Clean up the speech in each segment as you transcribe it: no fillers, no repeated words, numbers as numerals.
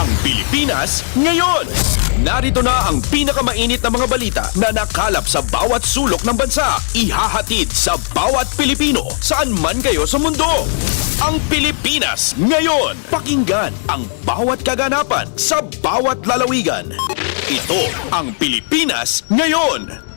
Ang Pilipinas ngayon. Narito na ang pinakamainit na mga balita na nakalap sa bawat sulok ng bansa. Ihahatid sa bawat Pilipino saan man kayo sa mundo. Ang Pilipinas ngayon. Pakinggan ang bawat kaganapan sa bawat lalawigan. Ito ang Pilipinas ngayon.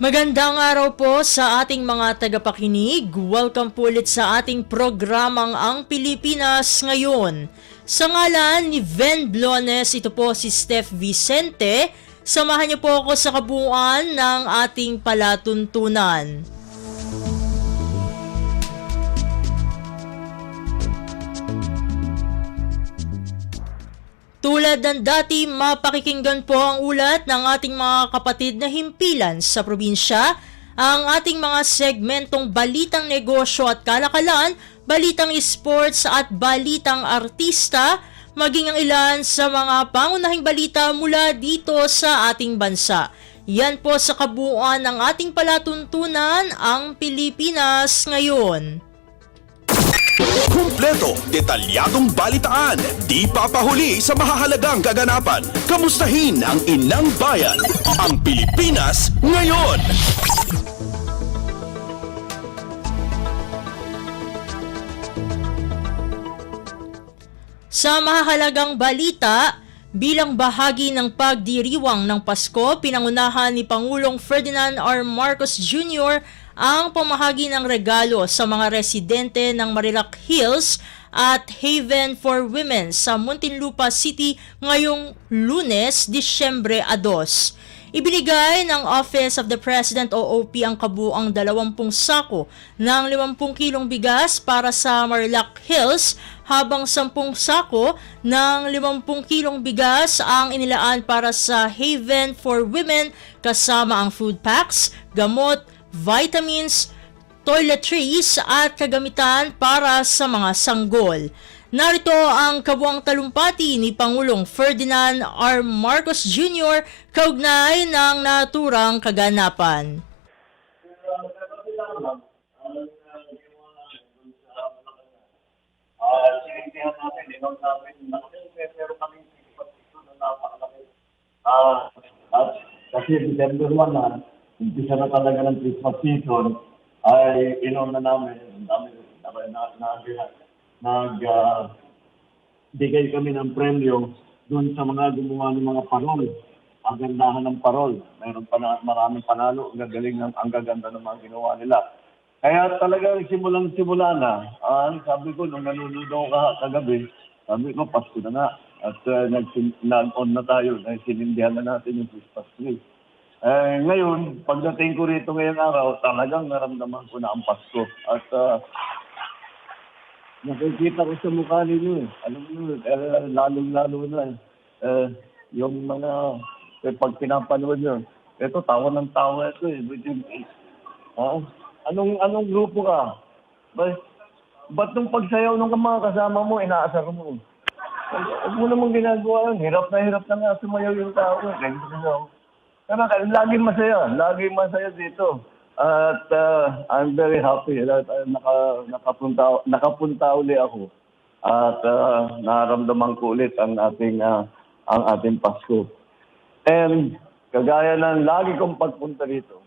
Magandang araw po sa ating mga tagapakinig. Welcome po ulit sa ating programang Ang Pilipinas Ngayon. Sa ngalan ni Ven Blones, ito po si Steph Vicente. Samahan niyo po ako sa kabuuan ng ating palatuntunan. Tulad ng dati, mapakikinggan po ang ulat ng ating mga kapatid na himpilan sa probinsya, ang ating mga segmentong balitang negosyo at kalakalan, balitang sports at balitang artista, maging ang ilan sa mga pangunahing balita mula dito sa ating bansa. Yan po sa kabuuan ng ating palatuntunan, ang Pilipinas ngayon. Kumpleto, detalyadong balitaan, di papahuli sa mahahalagang kaganapan. Kamustahin ang inang bayan, ang Pilipinas ngayon. Sa mahahalagang balita, bilang bahagi ng pagdiriwang ng Pasko, pinangunahan ni Pangulong Ferdinand R. Marcos Jr. ang pamahagi ng regalo sa mga residente ng Marilac Hills at Haven for Women sa Muntinlupa City ngayong Lunes, Disyembre 2. Ibinigay ng Office of the President OOP ang kabuang 20 sako ng 50 kilong bigas para sa Marilac Hills, habang 10 sako ng 50 kilong bigas ang inilaan para sa Haven for Women kasama ang food packs, gamot, vitamins, toiletries at kagamitan para sa mga sanggol. Narito ang kabuang talumpati ni Pangulong Ferdinand R. Marcos Jr. kaugnay ng naturang kaganapan. Sinintihan natin, inom namin, pero kami na napakalaki. Kasi December 1 na, umpisa na talaga ng Christmas season, ay inom na namin, nagbigay kami ng premyo doon sa mga gumawa ng mga parol. Ang gandahan ng parol. Mayroon pa na maraming panalo, ang gaganda ng mga ginawa nila. Kaya talagang simulang-simula na. Sabi ko, nung nanonood ako kagabi, sabi ko, Pasko na nga. At nag-on na tayo, sinindihan na natin yung Christmas tree. Ngayon, pagdating ko rito ngayong araw, talagang naramdaman ko na ang Pasko. At nakikita ko sa mukha ninyo. Alam mo, lalong-lalo na. Yung mga, pag pinapanood nyo, ito, tawa ng tawa ito eh. Anong grupo ka? Ba't nung pagsayaw ng mga kasama mo, inaasar mo? Huwag mo namang ginagawa yun. Hirap na nga sumayaw yung tao. Kaya laging masaya dito. At I'm very happy that nakapunta uli ako. At naramdaman ko ulit ang ating Pasko. And kagaya ng lagi kong pagpunta dito,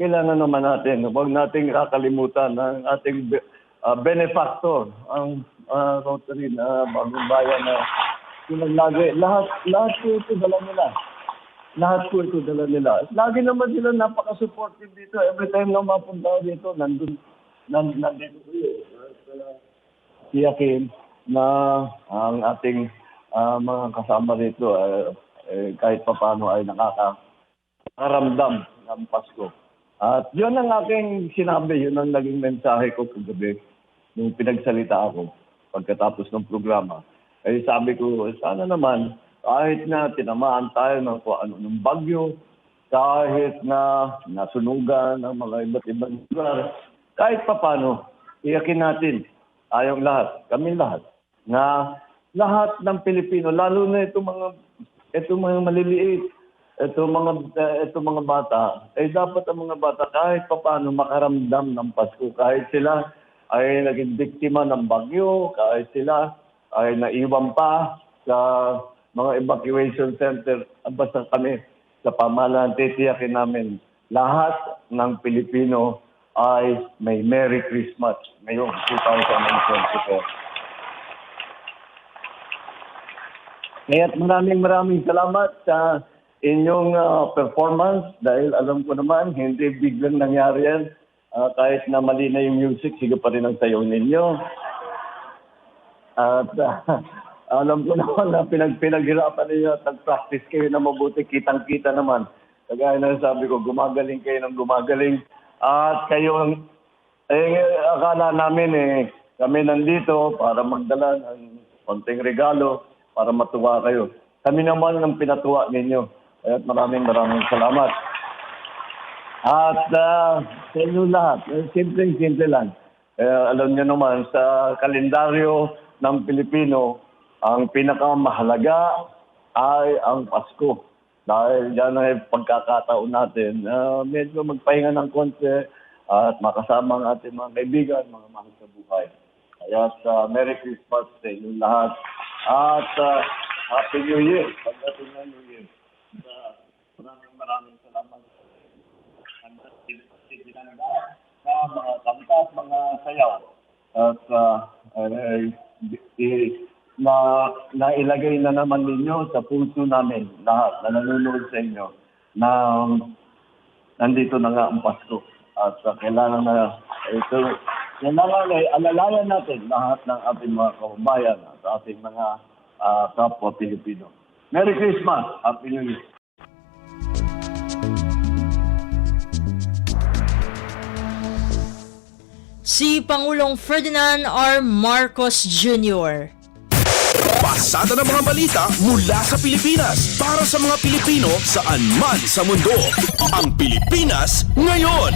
kailangan naman natin, huwag nating kakalimutan ang ating benefactor, ang Rotary na Bagong Bayan na lagi, lahat po ito dala nila. Lahat po ito dala nila. Lagi naman sila napaka-supportive dito. Every time na mapunta dito, nandito ko yun. Tiyakin na ang ating mga kasama dito, kahit pa paano ay nakakaramdam ng Pasko. At yun ang aking sinabi, yun ang naging mensahe ko kagabi nung pinagsalita ako pagkatapos ng programa. Ay sabi ko, sana naman, kahit na tinamaan tayo ng kung ano ng bagyo, kahit na nasunugan ng mga iba't ibang lugar, kahit pa paano, iyakin natin, tayong lahat, kami lahat, na lahat ng Pilipino, lalo na itong mga maliliit, itong mga bata, dapat ang mga bata kahit papaano makaramdam ng Pasko. Kahit sila ay naging biktima ng bagyo, kahit sila ay naiwan pa sa mga evacuation center, basta kami sa pamahalaan, titiyakin namin lahat ng Pilipino ay may Merry Christmas ngayong 2024. Kaya maraming salamat sa inyong performance dahil alam ko naman hindi biglang nangyari yan. Kahit na mali na yung music, sige pa rin ang sayaw ninyo. At alam ko naman na pinaghirapan ninyo at nag-practice kayo na mabuti, kitang-kita naman. Kagaya na sabi ko, gumagaling kayo ng gumagaling. At kayo, akala namin kami nandito para magdala ng konting regalo para matuwa kayo. Kami naman ang pinatuwa ninyo. At maraming salamat. At sa inyo lahat, simple lang. Alam niyo naman, sa kalendaryo ng Pilipino, ang pinakamahalaga ay ang Pasko. Dahil yan ay pagkakataon natin, medyo magpahinga ng konti at makasama ang ating mga kaibigan, mga mahal sa buhay. Kaya Merry Christmas sa inyo lahat. At Happy New Year. Pagdating ng New Year. Maraming salamat. Sa mga kanta at mga sayaw. At nailagay na naman ninyo sa puso namin lahat na nanonood sa inyo na nandito na nga ang Pasko. At kailangan ay alalayan natin lahat ng ating mga kababayan at ating mga kapwa Pilipino. Merry Christmas! Happy New Year! Si Pangulong Ferdinand R. Marcos Jr. Pasada ng mga balita mula sa Pilipinas para sa mga Pilipino saan man sa mundo. Ang Pilipinas ngayon.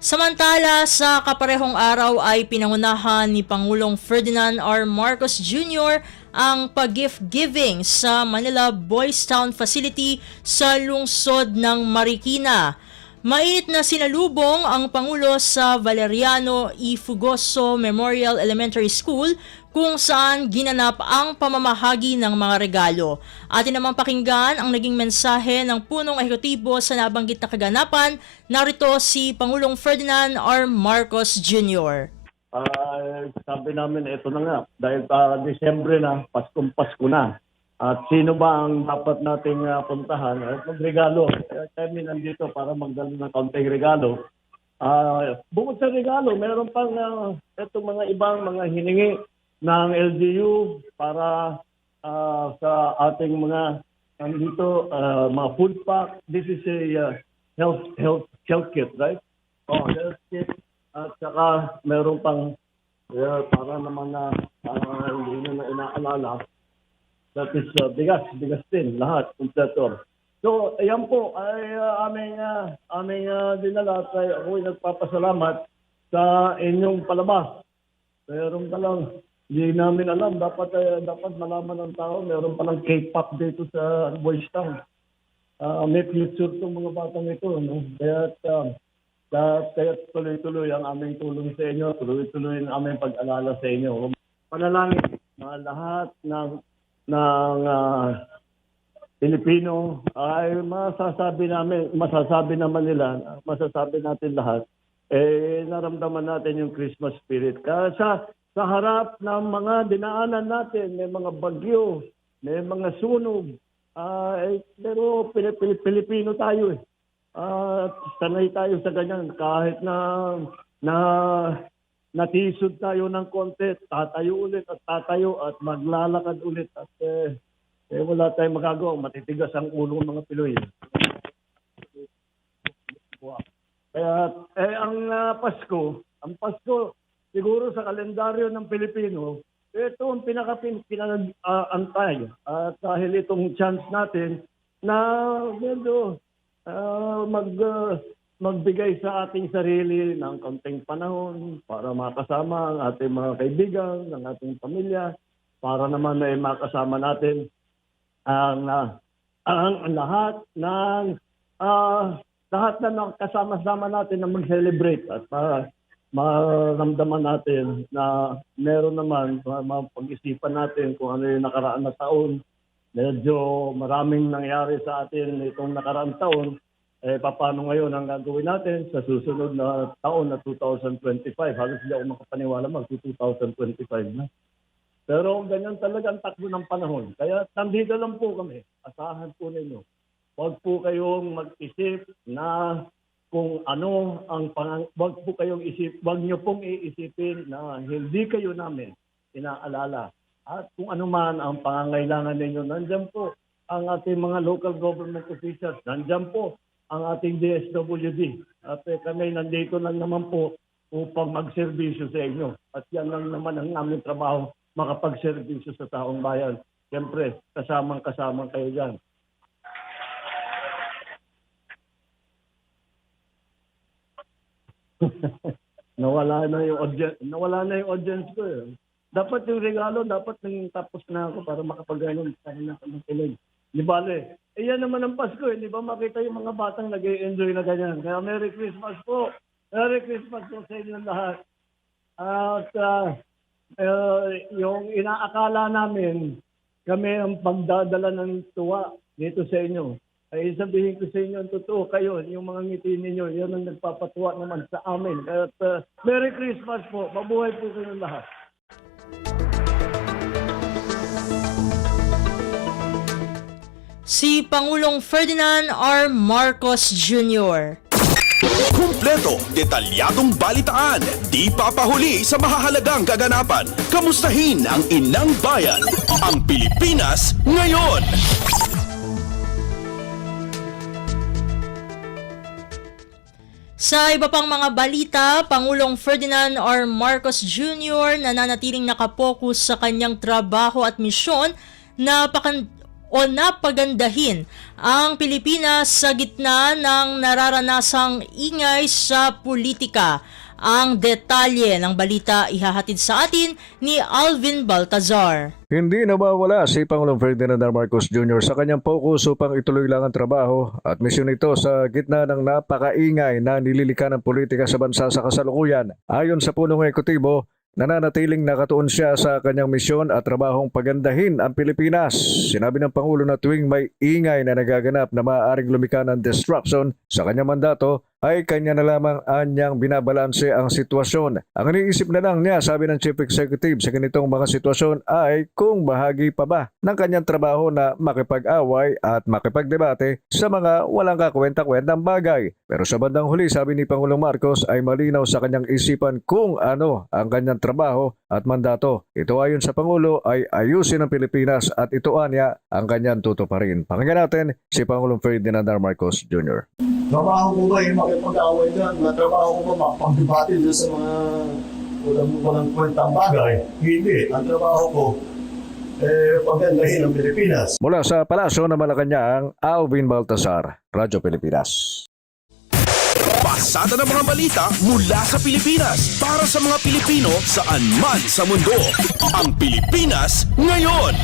Samantala, sa kaparehong araw ay pinangunahan ni Pangulong Ferdinand R. Marcos Jr. ang pag-gift giving sa Manila Boys Town Facility sa lungsod ng Marikina. Mainit na sinalubong ang Pangulo sa Valeriano E. Fugoso Memorial Elementary School kung saan ginanap ang pamamahagi ng mga regalo. Atin namang pakinggan ang naging mensahe ng punong ehekutibo sa nabanggit na kaganapan. Narito si Pangulong Ferdinand R. Marcos Jr. Sabi namin, ito na nga, dahil Disyembre na, Pasko na. At sino ba ang dapat nating puntahan at magregalo? Kami nandito para magdala ng kaunting regalo. Bukod sa regalo, meron pang itong mga ibang mga hiningi ng LGU para sa ating mga nandito, mga food pack. This is a health kit, right? Health kit. At saka meron pang para naman na hindi na inaalala. That is bigas din, lahat, kompleto. So, ayan po, ay aming dinala. Ako'y nagpapasalamat sa inyong palabas. Meron palang, hindi namin alam, dapat malaman ng tao, meron palang K-pop dito sa Boys Town. May future itong mga batang ito. No? Kaya tuloy-tuloy ang aming tulong sa inyo, tuloy-tuloy ang aming pag-alala sa inyo. Panalangin na lahat ng Pilipino ay masasabi natin lahat, naramdaman natin yung Christmas spirit. Kaya sa harap ng mga dinaanan natin, may mga bagyo, may mga sunog, pero Pilipino tayo sanay tayo sa ganyan. Kahit na natisod tayo ng konti, tatayo ulit at maglalakad ulit at wala tayong magagawa. Matitigas ang ulo ng mga Pinoy. Kaya ang Pasko, siguro sa kalendaryo ng Pilipino, ito ang pinag-antay. At dahil itong chance natin na medyo magbigay sa ating sarili ng konting panahon para makasama ang ating mga kaibigan, ng ating pamilya, para naman ay makasama natin ang lahat ng lahat na nakasama-sama natin na mag-celebrate at maramdaman natin na meron naman, mapag-isipan natin kung ano yung nakaraan na taon. Medyo maraming nangyari sa atin itong nakaraang taon. Paano ngayon ang gagawin natin sa susunod na taon na 2025? Halos hindi ako makapaniwala mag-2025 na. Pero ganyan talaga ang takbo ng panahon. Kaya nandito lang po kami. Asahan po ninyo. Huwag po kayong mag-isip na kung ano ang wag niyo pong iisipin na hindi kayo namin inaalala. At kung ano man ang pangangailangan ninyo, nandiyan po ang ating mga local government officials, nandiyan po ang ating DSWD. At kami nandito lang naman po upang magserbisyo sa inyo. At yan lang naman ang aming trabaho, makapagserbisyo sa taong bayan. Siyempre, kasamang-kasamang kayo dyan. nawala na yung audience ko eh. Dapat yung regalo, dapat nang tapos na ako para makapag-ganon sa ng kilig. Di bale, yan naman ang Pasko eh. Di ba makita yung mga batang nag-i-enjoy na ganyan. Kaya Merry Christmas po. Merry Christmas po sa inyo lahat. At yung inaakala namin, kami ang pagdadala ng tuwa dito sa inyo. Ay sabihin ko sa inyo, ang totoo kayo, yung mga ngiti ninyo, yan ang nagpapatuwa naman sa amin. Kaya Merry Christmas po. Mabuhay po sa inyo lahat. Si Pangulong Ferdinand R. Marcos Jr. Kumpleto, detalyadong balitaan, di papahuli sa mahahalagang kaganapan. Kamustahin ang inang bayan, ang Pilipinas ngayon. Sa iba pang mga balita, Pangulong Ferdinand R. Marcos Jr. nananatiling nakapokus sa kanyang trabaho at misyon na napagandahin ang Pilipinas sa gitna ng nararanasang ingay sa politika. Ang detalye ng balita ihahatid sa atin ni Alvin Baltazar. Hindi nawawala si Pangulong Ferdinand R. Marcos Jr. sa kanyang focus upang ituloy lang ang trabaho at misyon ito sa gitna ng napakaingay na nililikan ng politika sa bansa sa kasalukuyan. Ayon sa punong ekutibo, nananatiling nakatuon siya sa kanyang misyon at trabahong pagandahin ang Pilipinas. Sinabi ng Pangulo na tuwing may ingay na nagaganap na maaaring lumika ng disruption sa kanyang mandato, ay kanya na lamang anyang binabalanse ang sitwasyon. Ang iniisip na lang niya, sabi ng Chief Executive, sa ganitong mga sitwasyon ay kung bahagi pa ba ng kanyang trabaho na makipag-away at makipagdebate sa mga walang kakwenta-kwentang bagay. Pero sa bandang huli, sabi ni Pangulong Marcos, ay malinaw sa kanyang isipan kung ano ang kanyang trabaho at mandato. Ito ayon sa Pangulo ay ayusin ang Pilipinas at ito anya ang kanyang tutuparin. Pakinggan natin si Pangulong Ferdinand R. Marcos Jr. Trabaho ko ba yung makipag-away dyan? Trabaho ko ba makapag-debate dyan sa mga walang kwentang bagay? Hindi. Ang trabaho ko, pagandahin ang Pilipinas. Mula sa Palasyo ng Malacanang, Alvin Baltazar, Radyo Pilipinas. Pasada ng mga balita mula sa Pilipinas para sa mga Pilipino saan man sa mundo. Ang Pilipinas ngayon.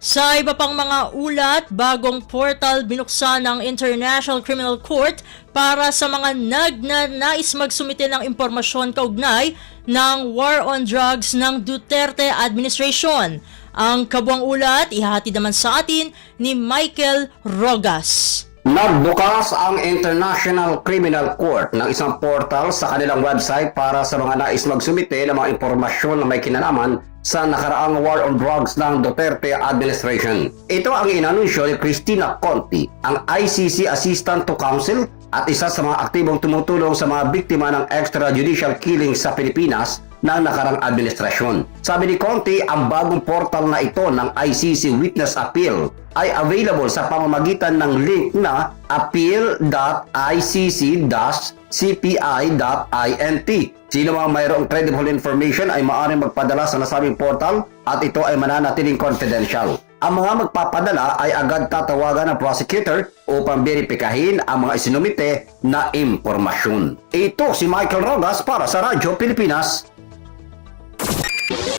Sa iba pang mga ulat, bagong portal binuksan ng International Criminal Court para sa mga nagnanais magsumite ng impormasyon kaugnay ng war on drugs ng Duterte administration. Ang kabuang ulat ihahatid naman sa atin ni Michael Rogas. Nagbukas ang International Criminal Court ng isang portal sa kanilang website para sa mga nais magsumite ng mga impormasyon na may kinalaman sa nakaraang war on drugs ng Duterte administration. Ito ang inanunsyo ni Cristina Conti, ang ICC Assistant to Counsel at isa sa mga aktibong tumutulong sa mga biktima ng extrajudicial killings sa Pilipinas ng nakarang administrasyon. Sabi ni Conti, ang bagong portal na ito ng ICC Witness Appeal ay available sa pamamagitan ng link na appeal.icc-cpi.int. Sino mga mayroong credible information ay maaaring magpadala sa nasabing portal at ito ay mananatiling confidential. ang mga magpapadala ay agad tatawagan ng prosecutor upang beripikahin ang mga isinumite na impormasyon. Ito si Michael Rogas para sa Radyo Pilipinas.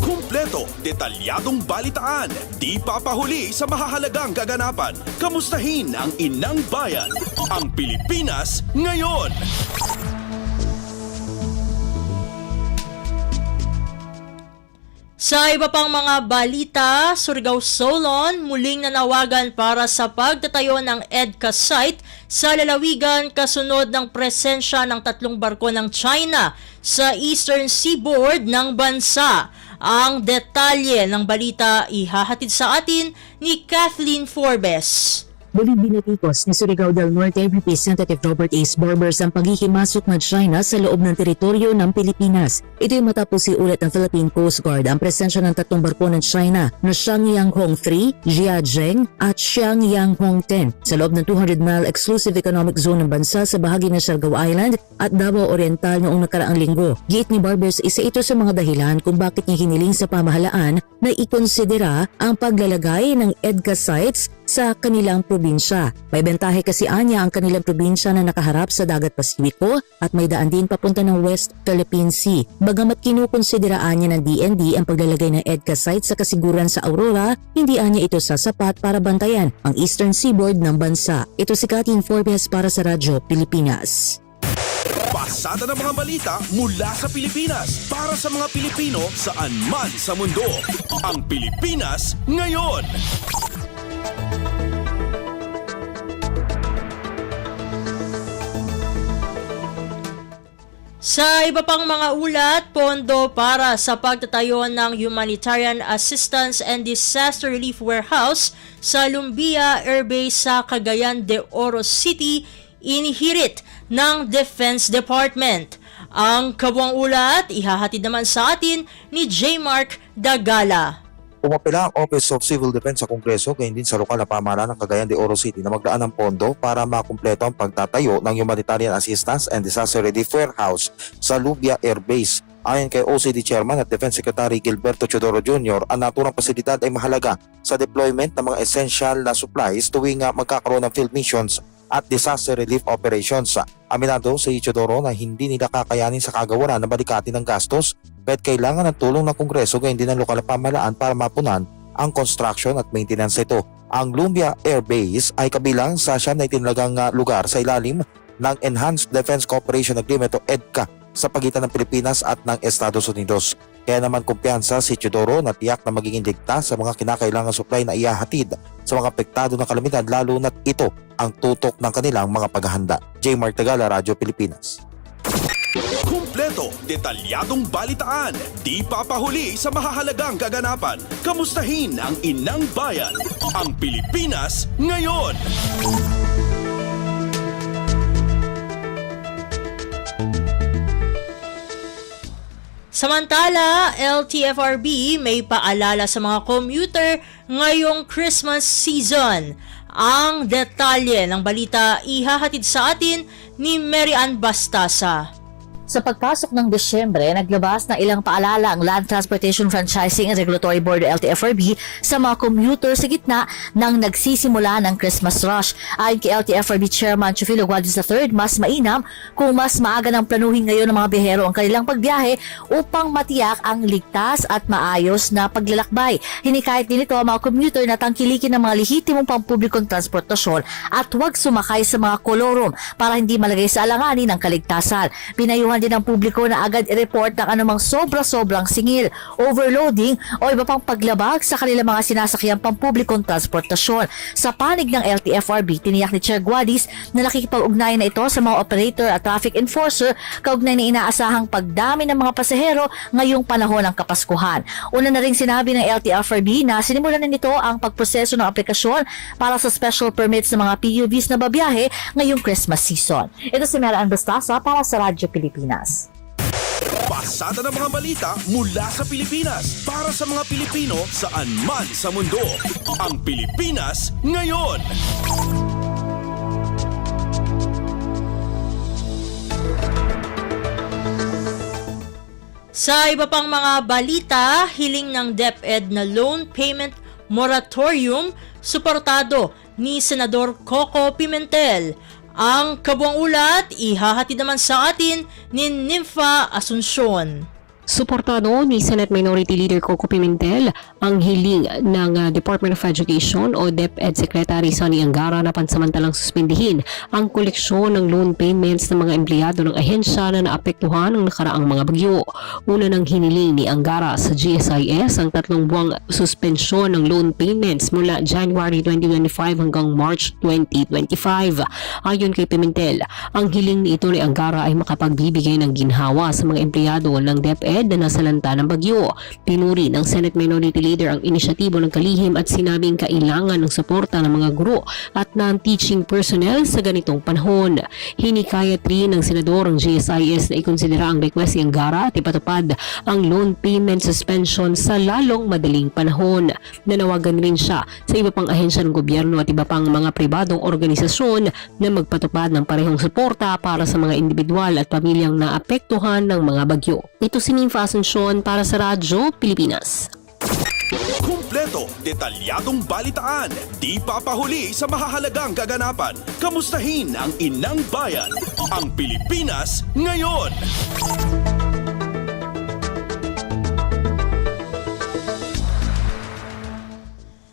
Kumpleto, detalyadong balitaan, di papahuli sa mahahalagang kaganapan. Kamustahin ang inang bayan, ang Pilipinas ngayon. Sa iba pang mga balita, Surigao Solon muling nanawagan para sa pagtatayo ng EDCA site sa lalawigan kasunod ng presensya ng 3 barko ng China sa Eastern Seaboard ng bansa. Ang detalye ng balita ihahatid sa atin ni Kathleen Forbes. Muling binatikos ni Surigao del Norte Representative Robert A. Barbers ang paghihimasok ng China sa loob ng teritoryo ng Pilipinas. Ito'y matapos iulat ng Philippine Coast Guard ang presensya ng 3 barko ng China na Xiangyang-Hong 3, Jiazheng at Xiangyang-Hong 10 sa loob ng 200-mile exclusive economic zone ng bansa sa bahagi ng Siargao Island at Davao Oriental noong nakaraang linggo. Giit ni Barbers, isa ito sa mga dahilan kung bakit niya hiniling sa pamahalaan na ikonsidera ang paglalagay ng EDCA sites sa kanilang probinsya. May bentahe kasi anya ang kanilang probinsya na nakaharap sa Dagat Pasifiko at may daan din papunta ng West Philippine Sea. Bagamat kinukonsideraan niya ng DND ang paglalagay ng EDCA site sa kasiguran sa Aurora, hindi anya ito sasapat para bantayan ang Eastern Seaboard ng bansa. Ito si Kathleen Forbes para sa Radyo Pilipinas. Pasada ng mga balita mula sa Pilipinas para sa mga Pilipino saan man sa mundo. Ang Pilipinas ngayon. Sa iba pang mga ulat, pondo para sa pagtatayo ng Humanitarian Assistance and Disaster Relief Warehouse sa Lumbia Air Base sa Cagayan de Oro City inihirit ng Defense Department. Ang kabuang ulat ihahatid naman sa atin ni J. Mark Dagala. Pumapila ang Office of Civil Defense sa Kongreso gayon din sa lokal na pamahalaan ng Cagayan de Oro City na maglaan ng pondo para makumpleto ang pagtatayo ng Humanitarian Assistance and Disaster Relief Warehouse sa Lumbia Air Base. Ayon kay OCD Chairman at Defense Secretary Gilberto Chodoro Jr., ang naturang pasilidad ay mahalaga sa deployment ng mga essential na supplies tuwing magkakaroon ng field missions at disaster relief operations. Aminado si Chodoro na hindi nila kakayanin sa kagawaran na balikatin ng gastos kahit kailangan ng tulong ng Kongreso gayon din ng lokal na pamahalaan para mapunan ang construction at maintenance nito. Ang Lumbia Air Base ay kabilang sa siyam na itinalagang lugar sa ilalim ng Enhanced Defense Cooperation Agreement o EDCA sa pagitan ng Pilipinas at ng Estados Unidos. Kaya naman kumpiyansa si Chodoro na tiyak na magiging ligtas sa mga kinakailangan supply na ihahatid sa mga apektado ng kalamidad lalo na't ito ang tutok ng kanilang mga paghahanda. J. Mark Tagala, Radyo Pilipinas. Kumpleto, detalyadong balitaan, di papahuli sa mahahalagang kaganapan. Kamustahin ang inang bayan, ang Pilipinas ngayon. Samantala, LTFRB may paalala sa mga commuter ngayong Christmas season. Ang detalye ng balita ihahatid sa atin ni Mary Ann Bastasa. Sa pagpasok ng Desyembre, naglabas ng ilang paalala ang Land Transportation Franchising and Regulatory Board o LTFRB sa mga commuter sa gitna ng nagsisimula ng Christmas rush. Ayon kay LTFRB Chairman Chufilo Guadis III, mas mainam kung mas maaga ng planuhin ngayon ng mga biyahero ang kanilang pagbiyahe upang matiyak ang ligtas at maayos na paglalakbay. Hinikayat din ito ang mga commuter na tangkilikin ng mga lehitimong pampublikong transportasyon at huwag sumakay sa mga kolorum para hindi malagay sa alanganin ang kaligtasan. Pinayuhan din ng publiko na agad i-report ng anumang sobra-sobrang singil, overloading o iba pang paglabag sa kanilang mga sinasakyang pampublikong transportasyon. Sa panig ng LTFRB, tiniyak ni Chair Guadis na nakikipag-ugnayan na ito sa mga operator at traffic enforcer kaugnay na inaasahang pagdami ng mga pasahero ngayong panahon ng Kapaskuhan. Una na rin sinabi ng LTFRB na sinimulan na nito ang pagproseso ng aplikasyon para sa special permits ng mga PUVs na babiyahe ngayong Christmas season. Ito si Mera Ann Bastasa para sa Radyo Pilipinas. Pasada ng mga balita mula sa Pilipinas para sa mga Pilipino saan man sa mundo. Ang Pilipinas ngayon. Sa iba pang mga balita, hiling ng DepEd na loan payment moratorium, suportado ni Senador Coco Pimentel. Ang kabuang ulat ihahatid naman sa atin ni Nympha Asuncion. Suportado ni Senate Minority Leader Coco Pimentel ang hiling ng Department of Education o DepEd Secretary Sonny Angara na pansamantalang suspindihin ang koleksyon ng loan payments ng mga empleyado ng ahensya na naapektuhan ng nakaraang mga bagyo. Una nang hiniling ni Angara sa GSIS ang 3 buwang suspensyon ng loan payments mula January 2025 hanggang March 2025. Ayon kay Pimentel, ang hiling ni ito ni Angara ay makapagbibigay ng ginhawa sa mga empleyado ng DepEd na nasalanta ng bagyo. Pinuri ng Senate Minority Leader ang inisyatibo ng kalihim at sinabing kailangan ng suporta ng mga guro at non-teaching personnel sa ganitong panahon. Hinikayat rin ng Senador ang GSIS na ikonsidera ang request ni Angara at ipatupad ang loan payment suspension sa lalong madaling panahon. Nanawagan rin siya sa iba pang ahensya ng gobyerno at iba pang mga pribadong organisasyon na magpatupad ng parehong suporta para sa mga individual at pamilyang naapektuhan ng mga bagyo. Ito si Nympha Asuncion para sa Radyo Pilipinas. Kumpleto, detalyadong balitaan, di papahuli sa mahahalagang kaganapan. Kamustahin ang inang bayan, ang Pilipinas ngayon.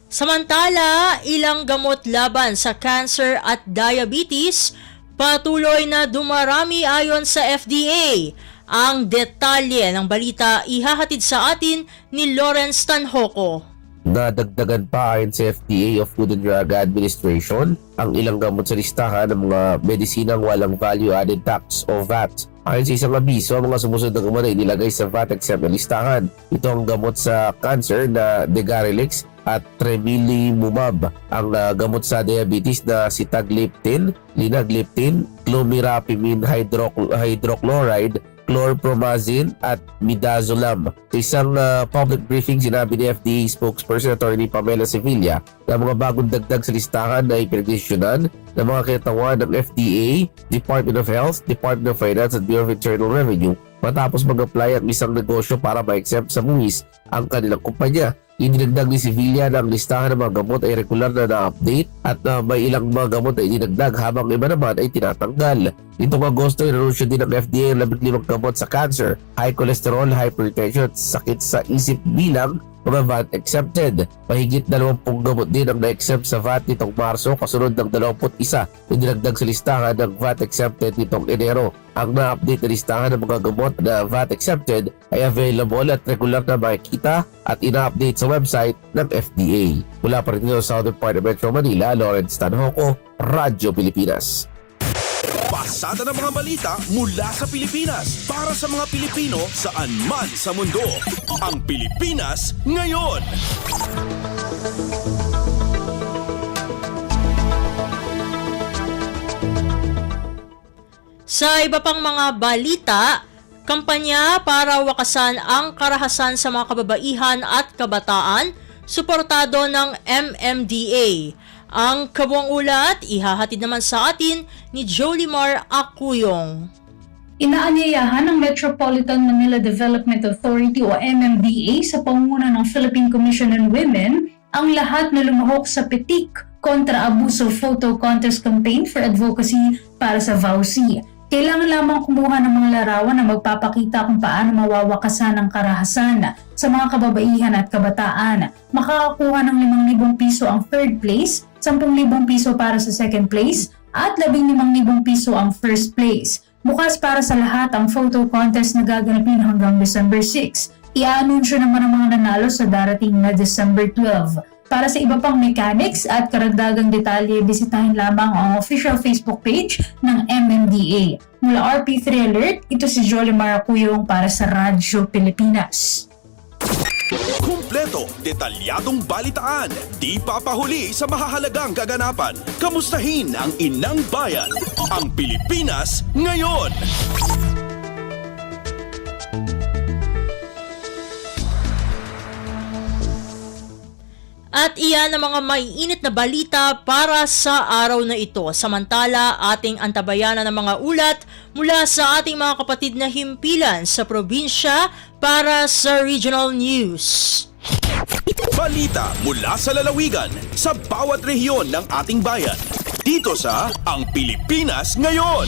Samantala, ilang gamot laban sa cancer at diabetes patuloy na dumarami ayon sa FDA. Ang detalye ng balita ihahatid sa atin ni Lawrence Tanhoco. Nadagdagan pa ayon sa FDA o Food and Drug Administration ang ilang gamot sa listahan ng mga medisinang walang value-added tax o VAT. Ayon sa isang abiso, ang mga sumusunod na gamot ay nilagay sa VAT-exempt na listahan. Ito ang gamot sa cancer na Degarelix at Tremelimumab, ang gamot sa diabetes na Sitagliptin, Linagliptin, Clomirapimin hydrochloride, chlorpromazine at midazolam. Sa isang public briefing, sinabi ni FDA spokesperson Attorney Pamela Sevilla na mga bagong dagdag sa listahan ay pinagdesisyonan ng mga kinatawan ng FDA, Department of Health, Department of Finance at Bureau of Internal Revenue matapos mag-apply ang isang negosyo para ma-exempt sa buwis ang kanilang kumpanya. Idinagdag ni Sevilla na ang listahan ng mga gamot ay regular na na-update at may ilang mga gamot ay idinagdag habang iba naman ay tinatanggal. Nitong Agosto, inanunsyo din ng FDA ang 15 gamot sa cancer, high cholesterol, hypertension at sakit sa isip bilang mga VAT exempted. Mahigit 20 gamot din ang na-exempt sa VAT nitong Marso kasunod ng 21 na dinagdag sa listahan ng VAT exempted nitong Enero. Ang na-update na listahan ng mga gamot na VAT exempted ay available at regular na makikita at ina-update sa website ng FDA. Mula pa rin dito sa Southern part of Metro Manila, Lawrence Tanhoco, Radyo Pilipinas. Pasada ng mga balita mula sa Pilipinas para sa mga Pilipino saan man sa mundo. Ang Pilipinas ngayon. Sa iba pang mga balita, kampanya para wakasan ang karahasan sa mga kababaihan at kabataan, suportado ng MMDA. Ang kabuang ulat ihahatid naman sa atin ni Jolimar Acuyong. Inaanyayahan ng Metropolitan Manila Development Authority o MMDA sa pangunguna ng Philippine Commission on Women ang lahat na lumahok sa Petik kontra Abuso Photo Contest Campaign for Advocacy para sa VAUSI. Kailangan lamang kumuha ng mga larawan na magpapakita kung paano mawawakasan ang karahasan sa mga kababaihan at kabataan. Makakakuha ng 5,000 piso ang third place, 10,000 piso para sa second place, at 15,000 piso ang first place. Bukas para sa lahat ang photo contest na gaganapin hanggang December 6. Iaanunsyo naman ang mga nanalo sa darating na December 12. Para sa iba pang mechanics at karagdagang detalye, bisitahin lamang ang official Facebook page ng MMDA. Mula RP3 Alert, ito si Jolimar Acuyong para sa Radyo Pilipinas. Kumpleto, detalyadong balitaan, di papahuli sa mahahalagang kaganapan. Kamustahin ang inang bayan, ang Pilipinas ngayon. At iyan ang mga maiinit na balita para sa araw na ito. Samantala, ating antabayanan ng mga ulat mula sa ating mga kapatid na himpilan sa probinsya para sa Regional News. Balita mula sa lalawigan sa bawat rehiyon ng ating bayan. Dito sa Ang Pilipinas Ngayon.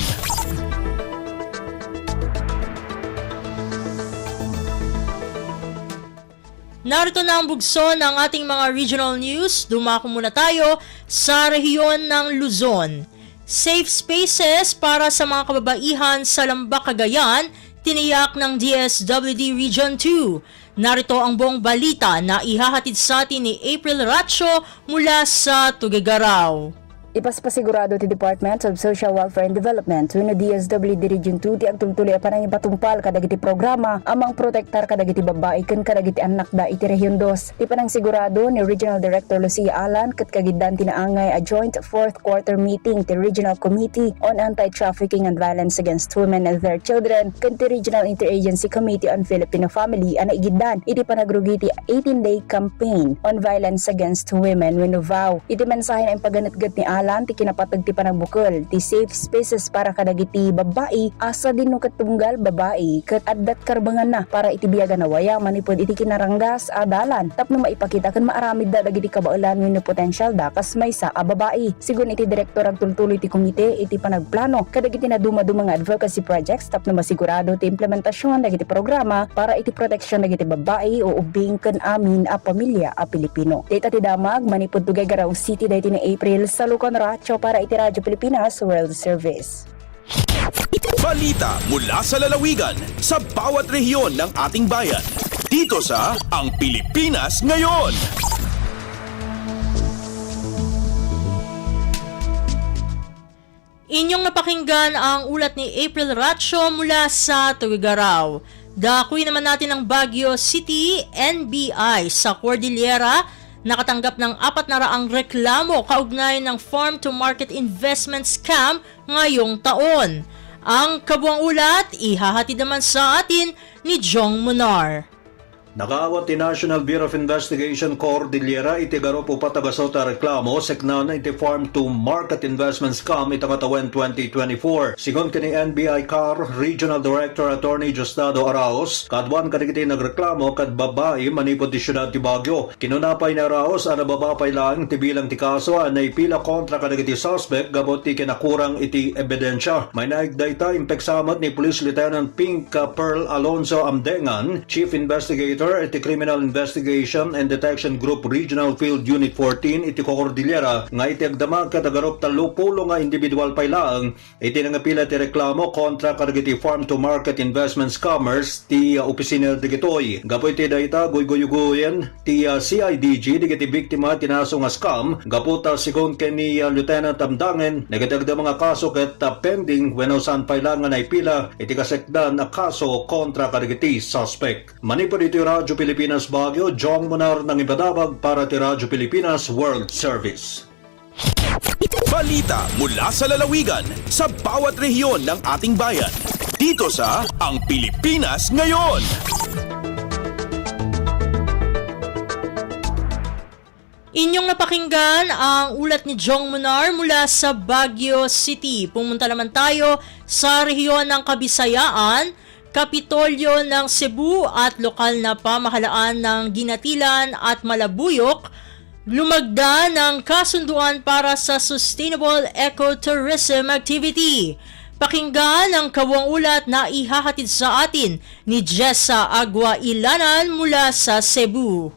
Narito na ang bugso ng ating mga regional news. Dumako muna tayo sa rehiyon ng Luzon. Safe spaces para sa mga kababaihan sa Lambak, Cagayan, tiniyak ng DSWD Region 2. Narito ang buong balita na ihahatid sa atin ni April Ratio mula sa Tuguegarao. Ipaspasigurado ti Department of Social Welfare and Development wenno DSWD Region 2 ti agtultuloy a panang ipatumpal kadagiti programa amang protektar kadagiti babae ken kadagiti anak da iti Region 2. Ti panang sigurado ni Regional Director Lucia Alan ket kagiddan tinaangay a joint 4th quarter meeting ti Regional Committee on Anti-Trafficking and Violence Against Women and Their Children ken ti Regional Interagency Committee on Filipino Family ana igiddan iti panagrugi ti 18-day campaign on violence against women wenno VOW. Iti mensahe na impaganatgat ni Alan ti kinapatag ti panagbukol ti safe spaces para kadagiti babae asa din no katunggal babae ket addat karbangan na para iti biyagan na waya manipod iti kinaranggas adalan tapno maipakita ken maaramid da dagiti kabaulan wenno potential da kas maysa a babae. Sigun iti direktor agtultuloy ti komite iti panagplano kadagiti naduma-duma nga advocacy projects tapno masigurado ti implementasyon dagiti programa para iti proteksyon dagiti babae o ubing ken amin a pamilya a Pilipino. Data ti damag manipod Tuguegarao City dayto ni April sa Lucon Ratio para iti Radyo Pilipinas World Service. Balita mula sa lalawigan sa bawat rehiyon ng ating bayan. Dito sa Ang Pilipinas Ngayon. Inyong napakinggan ang ulat ni April Ratio mula sa Tuguegarao. Dakuin naman natin ang Baguio City NBI sa Cordillera. Nakatanggap ng 400 reklamo kaugnay ng farm-to-market investment scam ngayong taon. Ang kabuang ulat, ihahatid naman sa atin ni Jong Munar. Nakaawat ti National Bureau of Investigation Cordillera iti garo po patagasota reklamo seknan iti farm to market investment scam iti katawan 2024. Sigon kini NBI CAR Regional Director Attorney Justado Araos, kadwan kadagiti nagreklamo kad babae manipod ti syudad ti Baguio. Kinunapay ni Araos ana babapay lang ti bilang ti kaso anay pila kontra kadagiti suspect gabot ti kinakurang iti ebidensya. May naigdayta impeksamat ni Police Lieutenant Pink Pearl Alonso Amdengan, Chief Investigator iti Criminal Investigation and Detection Group Regional Field Unit 14 iti Cordillera nga iti agdamag katagarop 30 nga individual pailaang iti nangapila ti reklamo kontra kadagiti farm to market investment scammers ti opisina digitoy. Gapoy ti dayta guyguyen ti CIDG digiti biktima tinaso nga scam gaputa sigon keni Lieutenant Amdangen nagatagda mga kaso ket pending wenno san pailangan ay pila iti kasekdan na kaso kontra kadagiti suspect. Manipod iti Radyo Pilipinas Baguio, Jong Munar ng ibadabag para ti Radyo Pilipinas World Service. Balita mula sa lalawigan sa bawat rehiyon ng ating bayan. Dito sa Ang Pilipinas Ngayon. Inyong napakinggan ang ulat ni Jong Munar mula sa Baguio City. Pumunta naman tayo sa rehiyon ng Kabisayaan, Kapitolyo ng Cebu at lokal na pamahalaan ng Ginatilan at Malabuyok lumagda ng kasunduan para sa Sustainable Ecotourism Activity. Pakinggan ang kabuang ulat na ihahatid sa atin ni Jessa Agua Ilanan mula sa Cebu.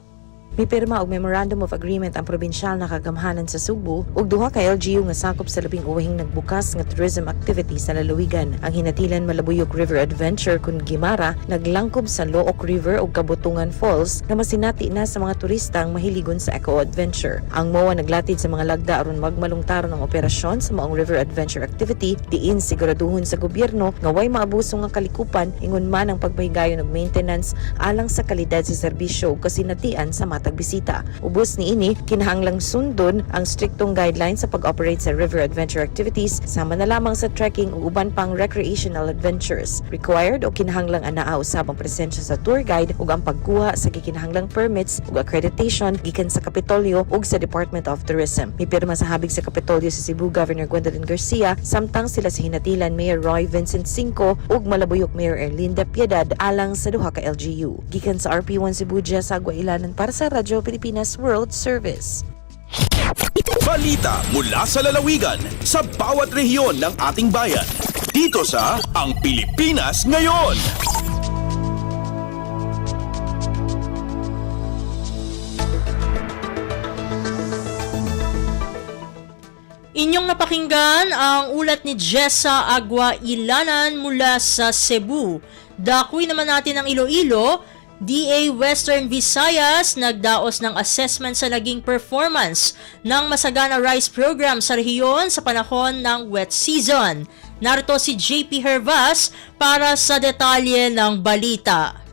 Mipirma og Memorandum of Agreement ang probinsyal na kagamhanan sa Subo ug duha ka LGU nga sakop sa labing uwahing nagbukas nga tourism activity sa lalawigan. Ang Hinatilan Malabuyok River Adventure kun Gimara naglangkob sa Look River ug Kabutungan Falls nga masinati na sa mga turista ang mahiligon sa eco-adventure. Ang MOA naglatid sa mga lagda aron magmalungtaron ang operasyon sa maong river adventure activity diin siguraduhon sa gobyerno nga way maabuso nga kalikupan ingon man ang pagpahigayon og maintenance alang sa kalidad sa serbisyo ug kasinatian sa tagbisita. Ubos ni ini, kinahanglang sundon ang striktong guidelines sa pag-operate sa river adventure activities sama na lamang sa trekking o uban pang recreational adventures. Required o kinahanglang anaa usab ang presensya sa tour guide ug ang pagkuha sa gikinahanglang permits ug accreditation gikan sa Kapitolyo ug sa Department of Tourism. Mipirma sa habig sa Kapitolyo sa Cebu Governor Gwendolyn Garcia samtang sila sa Hinatilan Mayor Roy Vincent Cinco ug Malabuyok Mayor Erlinda Piedad alang sa duha ka LGU. Gikan sa RP1 Cebu Jessa Agua Ilanan para sa Radyo Pilipinas World Service. Balita mula sa lalawigan sa bawat rehiyon ng ating bayan. Dito sa Ang Pilipinas Ngayon. Inyong napakinggan ang ulat ni Jessa Agua Ilanan mula sa Cebu. Dakuy naman natin ang Iloilo. DA Western Visayas nagdaos ng assessment sa naging performance ng Masagana Rice Program sa rehiyon sa panahon ng wet season. Narito si JP Hervas para sa detalye ng balita.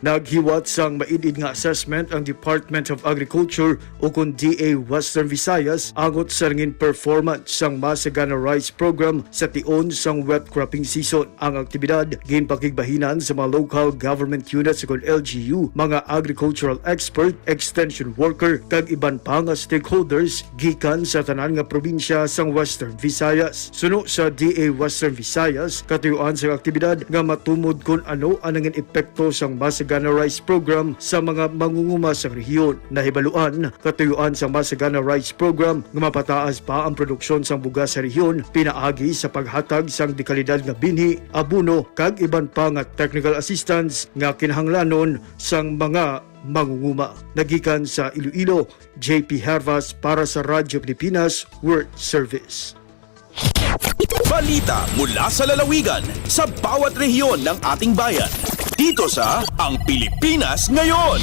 Naghiwat sang mainid nga assessment ang Department of Agriculture o kung DA Western Visayas agot sa ringin performance sang Masagana Rice Program sa tion sang wet cropping season. Ang aktibidad ginpakigbahinan sa mga local government units kung LGU, mga agricultural expert, extension worker kag iban pa nga stakeholders gikan sa tanan nga probinsya sang Western Visayas. Suno sa DA Western Visayas, katuyuan sa aktibidad nga matumod kung ano ang nangin epekto sang Masagana Rice Program sa mga mangunguma sa rehiyon. Nahibaluan, katuyuan sa Masagana Rice Program nga mapataas pa ang produksyon sang bugas sa rehiyon, pinaagi sa paghatag sang dekalidad nga binhi, abuno kag iban pa nga technical assistance nga kinahanglanon sang mga mangunguma. Nagikan sa Iloilo, JP Hervas para sa Radyo Pilipinas World Service. Balita mula sa lalawigan sa bawat rehiyon ng ating bayan. Dito sa Ang Pilipinas Ngayon.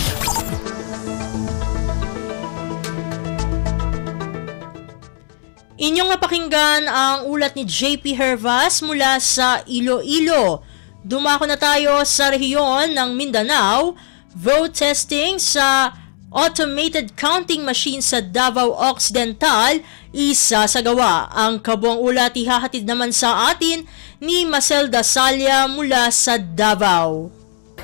Inyong napakinggan ang ulat ni JP Hervas mula sa Iloilo. Dumako na tayo sa rehiyon ng Mindanao. Vote testing sa automated counting machine sa Davao Occidental isasagawa. Ang kabuang ulat ihahatid naman sa atin ni Maselda Salya mula sa Davao.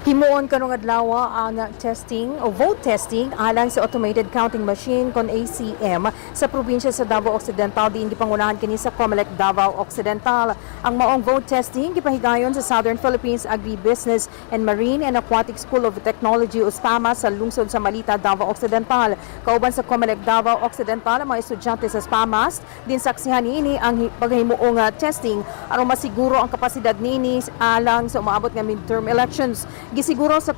Himuon karong adlaw ang testing o vote testing alang sa automated counting machine kon ACM sa probinsya sa Davao Occidental diin gipangunahan kini sa COMELEC Davao Occidental. Ang maong vote testing gipahigayon sa Southern Philippines Agribusiness and Marine and Aquatic School of Technology o SPAMA sa lungsod sa Malita, Davao Occidental. Kauban sa COMELEC Davao Occidental ang mga estudyante sa SPAMAS din saksihan niini ang paghimuong testing aron masiguro ang kapasidad niini alang sa umaabot nga midterm elections. Gisiguro sa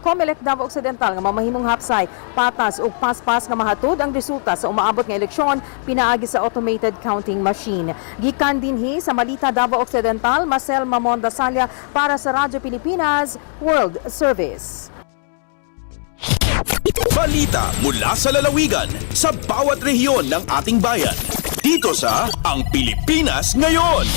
COMELEC Davao Occidental nga mamahimong hapsay, patas ug paspas nga mahatod ang resulta sa umaabot nga eleksyon pinaagi sa automated counting machine. Gikan dinhi sa Malita, Davao Occidental, Marcel Mamonda Salya para sa Radyo Pilipinas World Service. Balita mula sa lalawigan sa bawat rehiyon ng ating bayan. Dito sa Ang Pilipinas Ngayon.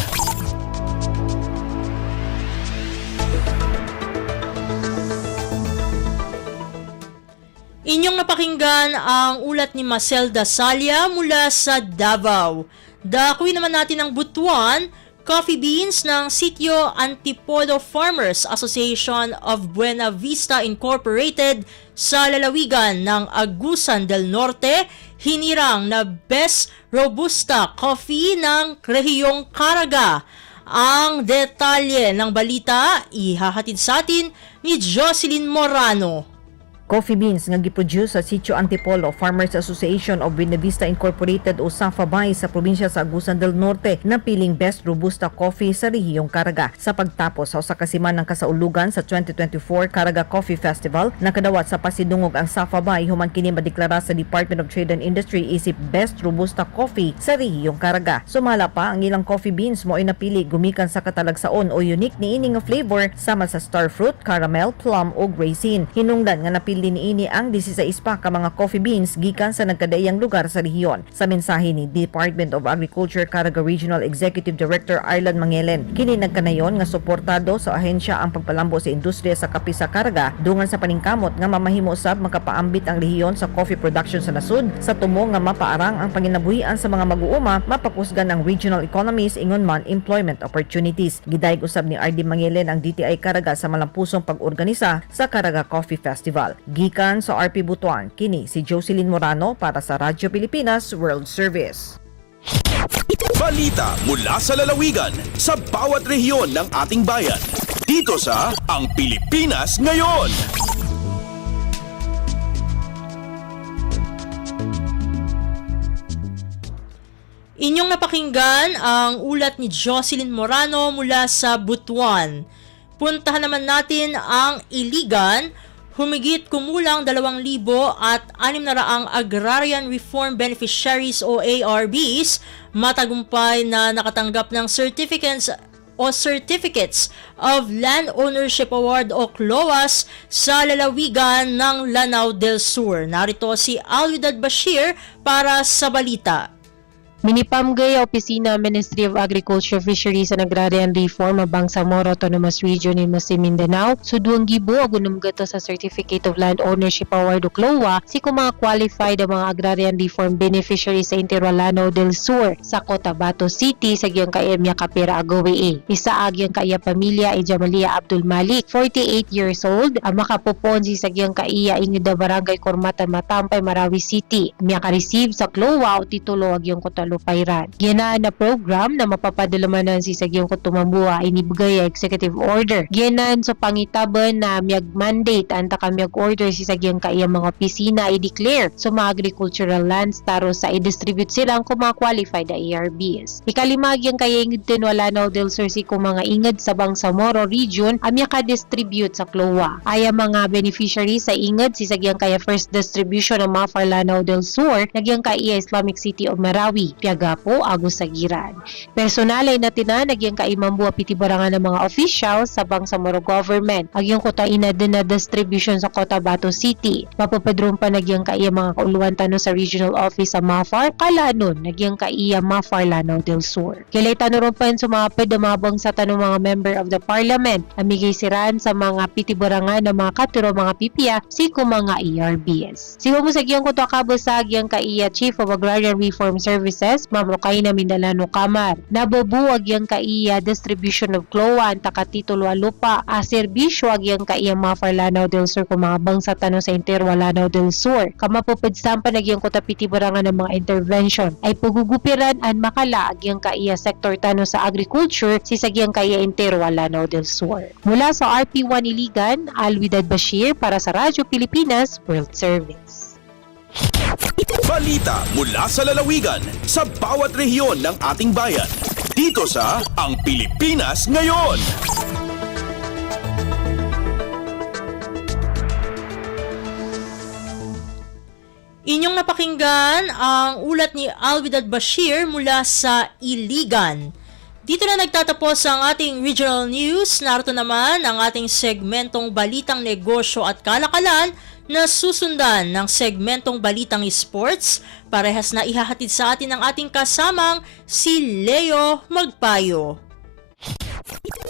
Inyong napakinggan ang ulat ni Maselda Salya mula sa Davao. Dakuy naman natin ang butuan, coffee beans ng Sitio Antipolo Farmers Association of Buena Vista Incorporated sa lalawigan ng Agusan del Norte, hinirang na Best Robusta Coffee ng rehiyong Caraga. Ang detalye ng balita ihahatid sa atin ni Jocelyn Morano. Coffee beans nga giproduce sa Sitio Antipolo Farmers Association of Buena Vista Incorporated o SAFABAY sa probinsya sa Agusan del Norte na piling Best Robusta Coffee sa rehiyong Caraga. Sa pagtapos sa usa ka semana ng kasaulugan sa 2024 Caraga Coffee Festival, nakadawat sa pasidungog ang SAFABAY human kini madeklara sa Department of Trade and Industry isip Best Robusta Coffee sa rehiyong Caraga. Sumala pa ang ilang coffee beans mo ay napili gumikan sa katalagsaon o unique niini nga flavor sama sa starfruit, caramel, plum o raisin. Hinungdan nga napili niini ang 16 pa ka mga coffee beans gikan sa nagkadaiyang lugar sa rehiyon. Sa mensahe ni Department of Agriculture Caraga Regional Executive Director Arlan Mangelen, kini nagkanayon nga suportado sa ahensya ang pagpalambo sa industriya sa kape sa Caraga dungan sa paningkamot nga mamahimo sab makapaambit ang rehiyon sa coffee production sa nasud sa tumo nga mapaarang ang panginabuhian sa mga mag-uuma, mapapusgan ang regional economies ingon man employment opportunities. Gidayeg usab ni RD Mangelen ang DTI Caraga sa malampusong pag-organisa sa Caraga Coffee Festival. Gikan sa RP Butuan, kini si Jocelyn Morano para sa Radyo Pilipinas World Service. Balita mula sa lalawigan sa bawat rehiyon ng ating bayan. Dito sa Ang Pilipinas Ngayon. Inyong napakinggan ang ulat ni Jocelyn Morano mula sa Butuan. Puntahan naman natin ang Iligan. Humigit kumulang 2,600 Agrarian Reform Beneficiaries o ARBs matagumpay na nakatanggap ng Certificates of Land Ownership Award o CLOAS sa lalawigan ng Lanao del Sur. Narito si Alwidad Bashir para sa balita. Minipamgay ang Opisina Ministry of Agriculture, Fisheries and Agrarian Reform ang Bangsamoro Autonomous Region in Mindanao. Suduang gibo ang gunumgato sa Certificate of Land Ownership Award o CLOA si kung mga qualified ang mga Agrarian Reform Beneficiaries sa Interior Lanao del Sur sa Cotabato City sa giyang kaemya Kapira Agawe. Isa agyang kaya pamilya ay Jamalia Abdul Malik, 48 years old, ang makapuponsi sa giyang kaiya ingida Barangay Kormatan Matampay, Marawi City. Miya ka-receive sa CLOA o titulo agyang Kotalo Pairan. Ginaan na program na mapapadalamanan si Sagyong Kutumambua inibigay executive order. Ginaan sa pangitaban na miyag mandate anta kamyag order si Sagyong kaiyang mga opisina i-declare sa mga agricultural lands taro sa i-distribute silang kung mga qualified na ARBs. Ikalimagyang kaya ingid tinwala na del Sur si kung mga ingad sa Bangsamoro region amya ka-distribute sa CLOA. Aya mga beneficiaries sa ingad si Sagyong kaya first distribution ng Mafar Lanao del Sur nagyang kaya Islamic City of Marawi. Piagapo, Agus Sagiran. Personalay na tinanagyang kaimambuha pitibarangan ng mga officials sa Bangsamoro government. Agyang kota inadin na distribution sa Cotabato City. Mapapadron pa nagyang kaiya mga kauluan tano sa regional office sa Mafar, kalanon nagyang kaiya Mafar Lanao del Sur. Kilay tanong pa sa mga pedamabang sa tanong mga member of the parliament, amigay siran sa mga pitibarangan ng mga katiro mga pipia, siko mga ARBs. Sigo mo sa giyang kota kabo sa agyang kaiya Chief of Agrarian Reform Services, Mamrokay na Mindanao Kamar. Nabubuwag yung kaiya distribution of CLOA ang takatitulo a lupa a serbisyo ag yung kaiya Mafar Lanao del Sur kumabang sa tanong sa Interior Lanao del Sur. Kamapupudsan pa nagyang kutapiti barangan ng mga intervention ay pugugupiran an makala ag yung kaiya sektor tanong sa agriculture si sagyang kaiya Interior Lanao del Sur. Mula sa RP1 Iligan, Alwidad Bashir para sa Radyo Pilipinas World Service. Balita mula sa lalawigan sa bawat rehiyon ng ating bayan. Dito sa Ang Pilipinas Ngayon. Inyong napakinggan ang ulat ni Alwidad Bashir mula sa Iligan. Dito na nagtatapos ang ating regional news. Narito naman ang ating segmentong Balitang Negosyo at Kalakalan na susundan ng segmentong Balitang Sports. Parehas na ihahatid sa atin ang ating kasamang si Leo Magpayo.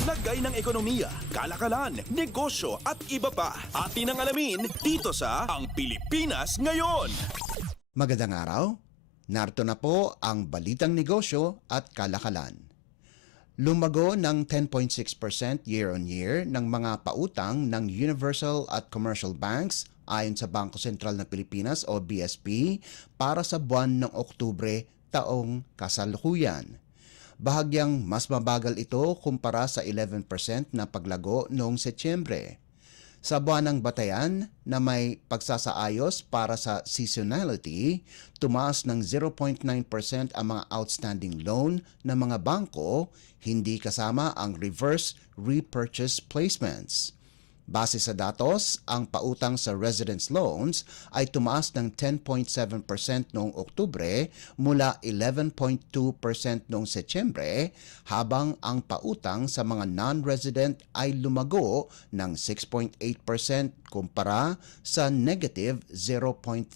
Lagay ng ekonomiya, kalakalan, negosyo at iba pa. Atin ang alamin dito sa Ang Pilipinas Ngayon. Magandang araw. Narito na po ang Balitang Negosyo at Kalakalan. Lumago ng 10.6% year-on-year ng mga pautang ng Universal at Commercial Banks ayon sa Bangko Sentral ng Pilipinas o BSP para sa buwan ng Oktubre taong kasalukuyan. Bahagyang mas mabagal ito kumpara sa 11% na paglago noong Setyembre. Sa buwan ng batayan na may pagsasaayos para sa seasonality, tumaas ng 0.9% ang mga outstanding loan ng mga bangko, hindi kasama ang reverse repurchase placements. Base sa datos, ang pautang sa residence loans ay tumaas ng 10.7% noong Oktubre mula 11.2% noong Setyembre, habang ang pautang sa mga non-resident ay lumago ng 6.8% kumpara sa negative 0.3%.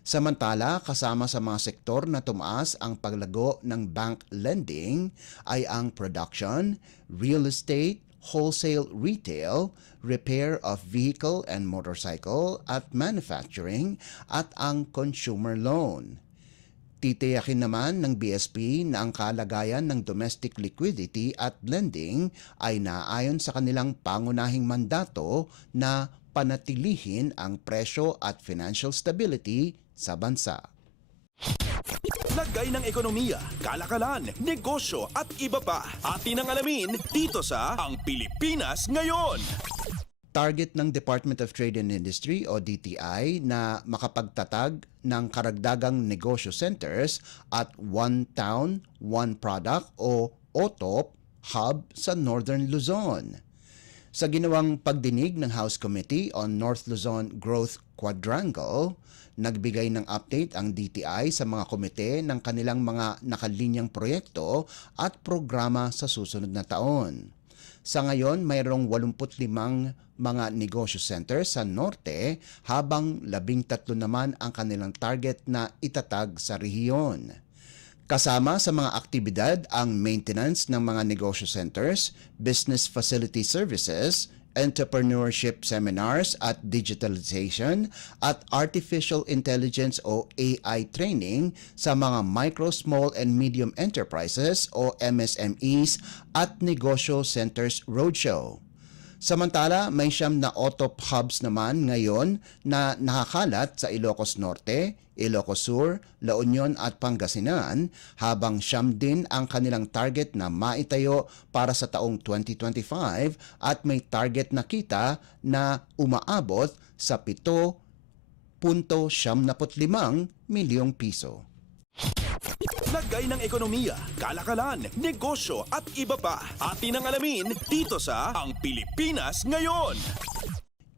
Samantala, kasama sa mga sektor na tumaas ang paglago ng bank lending ay ang production, real estate, wholesale retail, repair of vehicle and motorcycle at manufacturing at ang consumer loan. Titiyakin naman ng BSP na ang kalagayan ng domestic liquidity at lending ay naayon sa kanilang pangunahing mandato na panatilihin ang presyo at financial stability sa bansa. Lagay ng ekonomiya, kalakalan, negosyo at iba pa. Atin ang alamin dito sa Ang Pilipinas Ngayon. Target ng Department of Trade and Industry o DTI na makapagtatag ng karagdagang negosyo centers at One Town, One Product o OTOP hub sa Northern Luzon. Sa ginawang pagdinig ng House Committee on North Luzon Growth Quadrangle, nagbigay ng update ang DTI sa mga komite ng kanilang mga nakalinyang proyekto at programa sa susunod na taon. Sa ngayon, mayroong 85 mga negosyo centers sa norte habang 13 naman ang kanilang target na itatag sa rehiyon. Kasama sa mga aktibidad ang maintenance ng mga negosyo centers, business facility services, entrepreneurship seminars at digitalization at artificial intelligence o AI training sa mga micro, small and medium enterprises o MSMEs at negosyo centers roadshow. Samantala, may 9 na OTOP hubs naman ngayon na nakakalat sa Ilocos Norte, Ilocos Sur, La Union at Pangasinan, habang 9 din ang kanilang target na maitayo para sa taong 2025 at may target na kita na umaabot sa 7.75 milyong piso. Lagay ng ekonomiya, kalakalan, negosyo at iba pa. Atin ang alamin dito sa Ang Pilipinas Ngayon.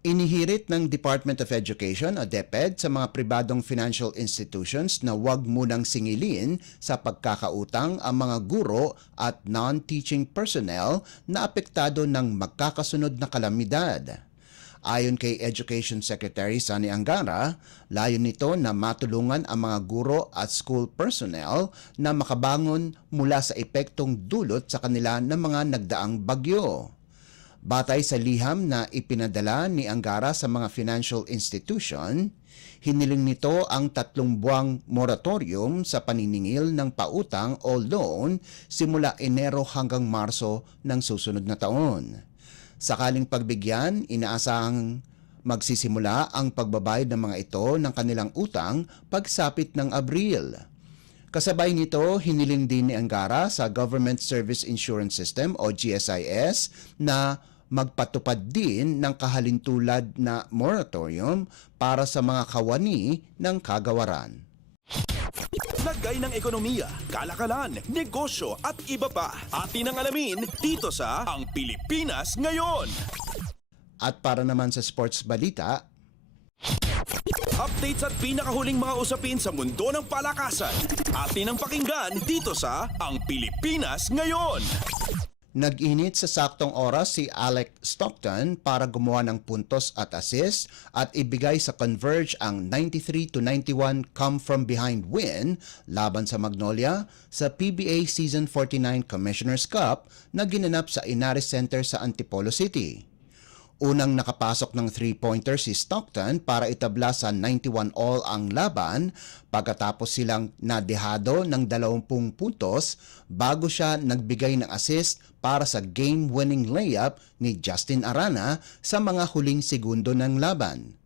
Inihirit ng Department of Education o DepEd sa mga pribadong financial institutions na huwag munang singilin sa pagkakautang ang mga guro at non-teaching personnel na apektado ng magkakasunod na kalamidad. Ayon kay Education Secretary Sani Angara, layon nito na matulungan ang mga guro at school personnel na makabangon mula sa epektong dulot sa kanila ng mga nagdaang bagyo. Batay sa liham na ipinadala ni Angara sa mga financial institution, hiniling nito ang 3 buwang moratorium sa paniningil ng pautang o loan simula Enero hanggang Marso ng susunod na taon. Sakaling pagbigyan, inaasahang magsisimula ang pagbabayad ng mga ito ng kanilang utang pagsapit ng Abril. Kasabay nito, hiniling din ni Angara sa Government Service Insurance System o GSIS na magpatupad din ng kahalintulad na moratorium para sa mga kawani ng kagawaran. Lagay ng ekonomiya, kalakalan, negosyo at iba pa. Atin ang alamin dito sa Ang Pilipinas Ngayon. At para naman sa sports balita, updates at pinakahuling mga usapin sa mundo ng palakasan. Atin ang pakinggan dito sa Ang Pilipinas Ngayon. nag-init sa saktong oras si Alec Stockton para gumawa ng puntos at assist at ibigay sa Converge ang 93-91 come-from-behind win laban sa Magnolia sa PBA Season 49 Commissioner's Cup na ginanap sa Inares Center sa Antipolo City. Unang nakapasok ng 3-pointer si Stockton para itabla sa 91 all ang laban pagkatapos silang nadehado ng 20 puntos bago siya nagbigay ng assist para sa game-winning layup ni Justin Arana sa mga huling segundo ng laban.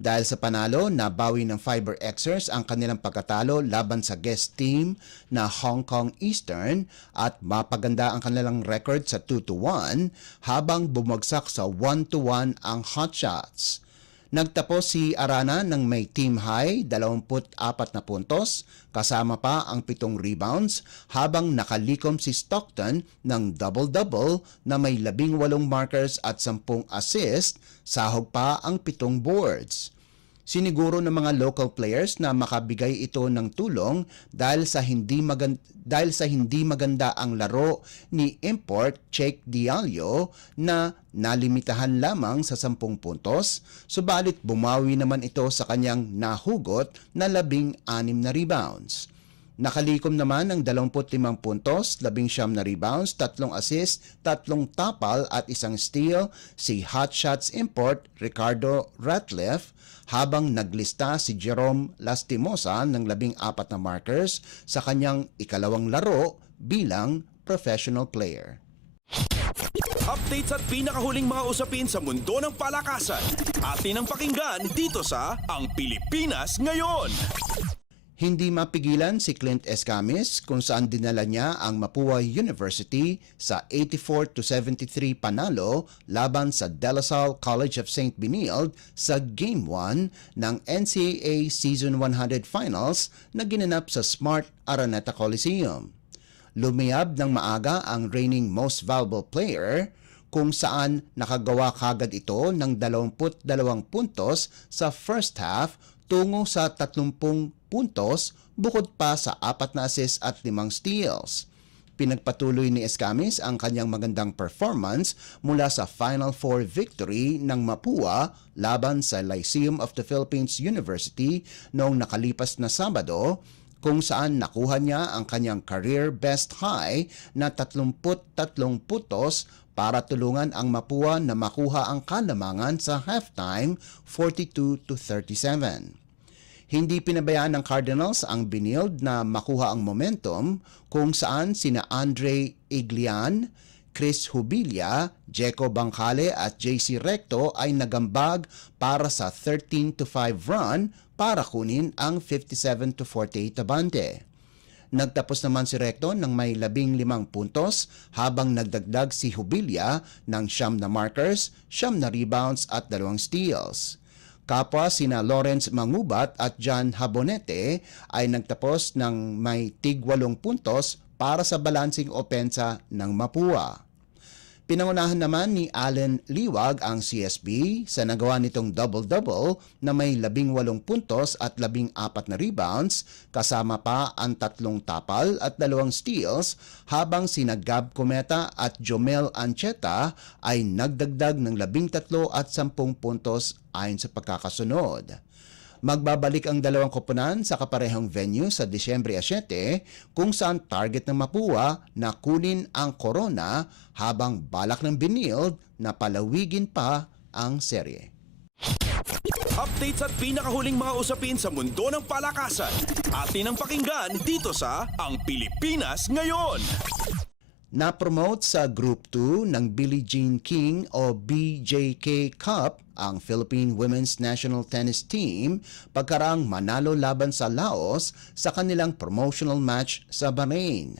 Dahil sa panalo, nabawi ng Fiber Xers ang kanilang pagkatalo laban sa guest team na Hong Kong Eastern at mapaganda ang kanilang record sa 2-1 habang bumagsak sa 1-1 ang Hotshots. Nagtapos si Arana ng may team high 24 na puntos kasama pa ang 7 rebounds habang nakalikom si Stockton ng double-double na may 18 markers at 10 assist, sahog pa ang 7 boards. Siniguro ng mga local players na makabigay ito ng tulong dahil sa hindi maganda ang laro ni import Jake Diallo na nalimitahan lamang sa 10 puntos, subalit bumawi naman ito sa kanyang nahugot na 16 na rebounds. Nakalikom naman ng 25 puntos, 19 na rebounds, 3 assists, 3 tapal at 1 steal si Hotshots import Ricardo Ratliff habang naglista si Jerome Lastimosa ng 14 na markers sa kanyang ikalawang laro bilang professional player. Updates at pinakahuling mga usapin sa mundo ng palakasan. Atin ang pakinggan dito sa Ang Pilipinas Ngayon. Hindi mapigilan si Clint Escamis kung saan dinala niya ang Mapua University sa 84-73 panalo laban sa De La Salle College of St. Benilde sa Game 1 ng NCAA Season 100 Finals na ginanap sa Smart Araneta Coliseum. Lumiyab ng maaga ang reigning most valuable player kung saan nakagawa kagad ito ng 22 puntos sa first half tungo sa 30 puntos bukod pa sa 4 na assists at 5 steals. Pinagpatuloy ni Escamis ang kanyang magandang performance mula sa Final Four victory ng Mapua laban sa Lyceum of the Philippines University noong nakalipas na Sabado, kung saan nakuha niya ang kanyang career best high na 33 puntos para tulungan ang Mapua na makuha ang kalamangan sa halftime 42-37. Hindi pinabayaan ng Cardinals ang Benilde na makuha ang momentum kung saan sina Andre Iglian, Chris Hubilia, Jeco Bangkale at JC Recto ay nagambag para sa 13-5 run para kunin ang 57-48 abante. Nagtapos naman si Recto ng may 15 puntos habang nagdagdag si Hubilia ng 9 na markers, 9 na rebounds at 2 steals. Kapwa sina Lawrence Mangubat at John Habonete ay nagtapos ng may tig 8 puntos para sa balancing opensa ng Mapua. Pinangunahan naman ni Allen Liwag ang CSB sa nagawa nitong double-double na may 18 puntos at 14 na rebounds kasama pa ang 3 tapal at 2 steals, habang sina Gab Cometa at Jomel Ancheta ay nagdagdag ng 13 at 10 puntos ayon sa pagkakasunod. Magbabalik ang dalawang koponan sa kaparehong venue sa Disyembre 7 kung saan target ng Mapua na kunin ang corona habang balak ng Benilde na palawigin pa ang serye. Updates at pinakahuling mga usapin sa mundo ng palakasan. Atin ang pakinggan dito sa Ang Pilipinas Ngayon. Na-promote sa Group 2 ng Billie Jean King o BJK Cup ang Philippine Women's National Tennis Team pagkaraang manalo laban sa Laos sa kanilang promotional match sa Bahrain.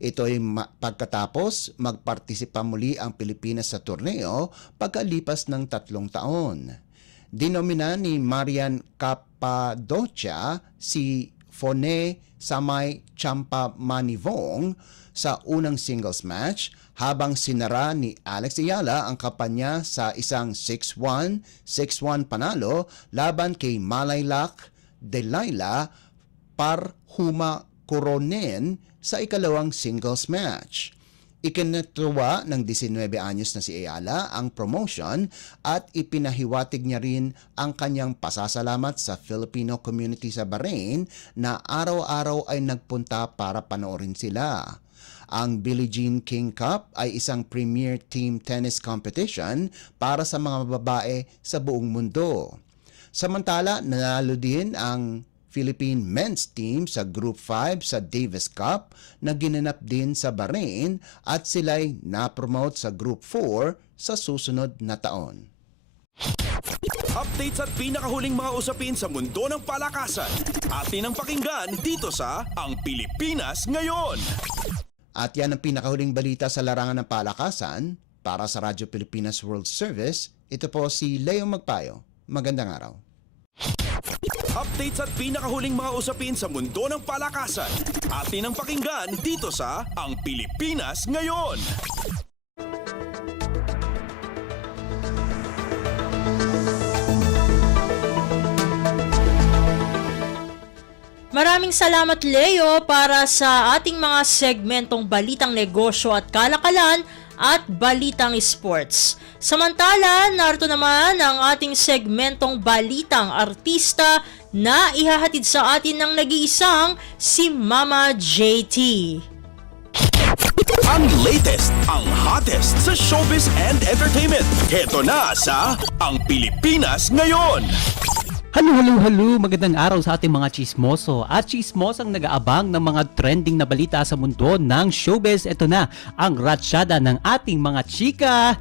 Ito ay pagkatapos magpartisipa muli ang Pilipinas sa torneo pagkalipas ng 3 taon. Dinomina ni Marian Capadocia si Fone Samay Champamanivong sa unang singles match, habang sinara ni Alex Ayala ang kampanya sa isang 6-1, 6-1 panalo laban kay Malaylak Delilah Parhuma Coronen sa ikalawang singles match. Ikinatuwa ng 19 anyos na si Ayala ang promotion at ipinahiwatig niya rin ang kanyang pasasalamat sa Filipino community sa Bahrain na araw-araw ay nagpunta para panoorin sila. Ang Billie Jean King Cup ay isang premier team tennis competition para sa mga babae sa buong mundo. Samantala, nanalo din ang Philippine men's team sa Group 5 sa Davis Cup na ginanap din sa Bahrain at sila'y na-promote sa Group 4 sa susunod na taon. Updates at pinakahuling mga usapin sa mundo ng palakasan. Atin ang pakinggan dito sa Ang Pilipinas Ngayon. At yan ang pinakahuling balita sa larangan ng palakasan. Para sa Radyo Pilipinas World Service, ito po si Leo Magpayo. Magandang araw. Updates at pinakahuling mga usapin sa mundo ng palakasan. Atin ang pakinggan dito sa Ang Pilipinas Ngayon. Maraming salamat, Leo, para sa ating mga segmentong Balitang Negosyo at Kalakalan at Balitang Sports. Samantala, narito naman ang ating segmentong Balitang Artista na ihahatid sa atin ng nag-iisang si Mama JT. Ang latest, ang hottest sa showbiz and entertainment. Heto na sa Ang Pilipinas Ngayon. Halo, magandang araw sa ating mga chismoso at chismosang nag-aabang ng mga trending na balita sa mundo ng showbiz. Ito na ang ratsyada ng ating mga chika.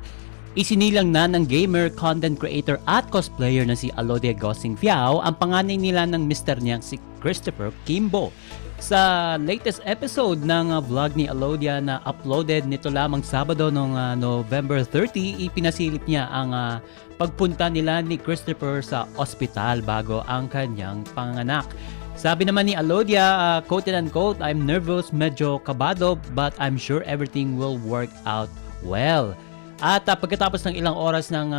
Isinilang na ng gamer, content creator at cosplayer na si Alodia Gosing Fiao ang panganay nila ng mister niyang si Christopher Kimbo. Sa latest episode ng vlog ni Alodia na uploaded nito lamang Sabado noong November 30, ipinasilip niya ang pagpunta nila ni Christopher sa ospital bago ang kanyang panganak. Sabi naman ni Alodia, quote and unquote, "I'm nervous, medyo kabado, but I'm sure everything will work out well." At pagkatapos ng ilang oras ng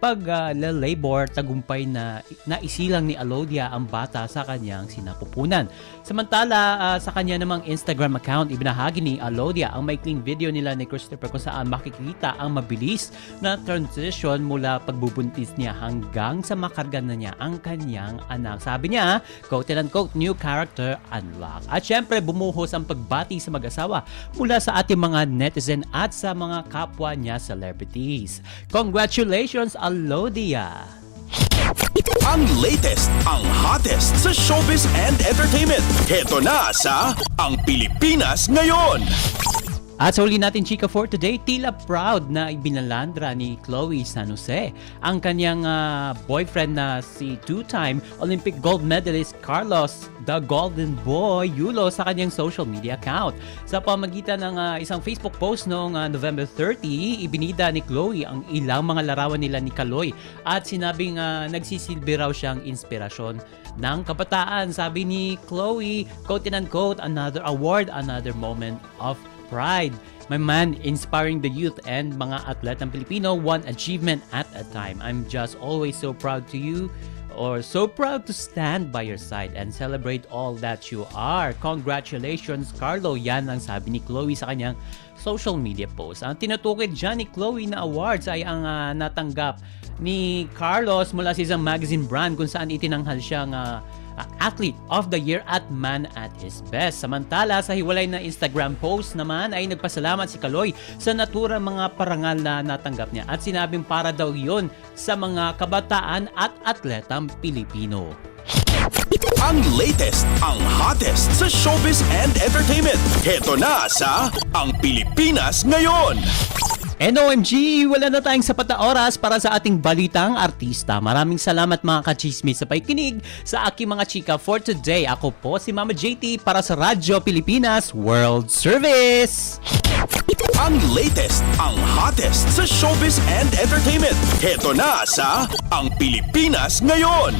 pag-labor, tagumpay na naisilang ni Alodia ang bata sa kanyang sinapupunan. Samantala, sa kanya namang Instagram account, ibinahagi ni Alodia ang maikling video nila ni Christopher kung saan makikita ang mabilis na transition mula pagbubuntis niya hanggang sa makarga na niya ang kanyang anak. Sabi niya, quote and unquote, "New character unlock." At syempre, bumuhos ang pagbati sa mag-asawa mula sa ating mga netizen at sa mga kapwa niya celebrities. Congratulations, Alodia! Ang latest, ang hottest sa showbiz and entertainment. Heto na sa Ang Pilipinas Ngayon. At sa huli natin, chika, for today, tila proud na ibinalandra ni Chloe San Jose ang kanyang boyfriend na si two-time Olympic gold medalist Carlos the Golden Boy Yulo sa kanyang social media account. Sa pamagitan ng isang Facebook post noong November 30, ibinida ni Chloe ang ilang mga larawan nila ni Kaloy at sinabing nagsisilbi raw siyang inspirasyon ng kabataan. Sabi ni Chloe, quote and unquote, "Another award, another moment of pride. My man inspiring the youth and mga atletang Pilipino, one achievement at a time. I'm just always so proud to you or so proud to stand by your side and celebrate all that you are. Congratulations, Carlo." Yan ang sabi ni Chloe sa kanyang social media post. Ang tinutukid dyan ni Chloe na awards ay ang natanggap ni Carlos mula sa isang magazine brand kung saan itinanghal siyang Athlete of the Year at Man at His Best. Samantala, sa hiwalay na Instagram post naman ay nagpasalamat si Kaloy sa naturang mga parangal na natanggap niya at sinabing para daw yon sa mga kabataan at atletang Pilipino. Ang latest, ang hottest sa showbiz and entertainment. Heto na sa Ang Pilipinas Ngayon. And OMG, wala na tayong sapat na oras para sa ating balitang artista. Maraming salamat mga kachismis sa pakikinig sa aking mga chika for today. Ako po si Mama JT para sa Radyo Pilipinas World Service. Ang latest, ang hottest sa showbiz and entertainment. Heto na sa Ang Pilipinas Ngayon.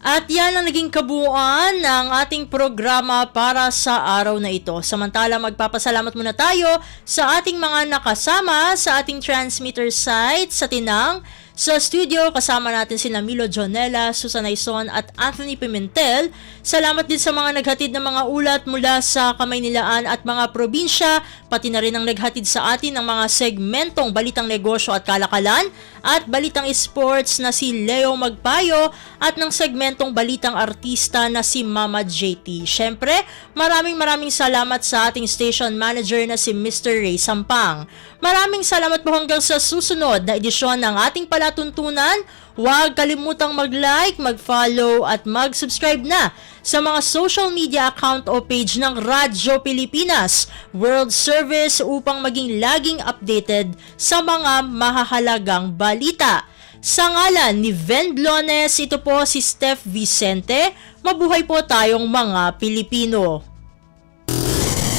At yan ang naging kabuuan ng ating programa para sa araw na ito. Samantala, magpapasalamat muna tayo sa ating mga nakasama sa ating transmitter site sa Tinang. Sa studio, kasama natin sina Milo Jonella, Susan Aison at Anthony Pimentel. Salamat din sa mga naghatid ng mga ulat mula sa Kamaynilaan at mga probinsya, pati na rin ang naghatid sa atin ng mga segmentong Balitang Negosyo at Kalakalan at Balitang Sports na si Leo Magpayo at ng segmentong Balitang Artista na si Mama JT. Syempre, maraming salamat sa ating station manager na si Mr. Ray Sampang. Maraming salamat po hanggang sa susunod na edisyon ng ating palatuntunan. Huwag kalimutang mag-like, mag-follow at mag-subscribe na sa mga social media account o page ng Radyo Pilipinas World Service upang maging laging updated sa mga mahahalagang balita. Sa ngalan ni Ven Blones, ito po si Steph Vicente. Mabuhay po tayong mga Pilipino.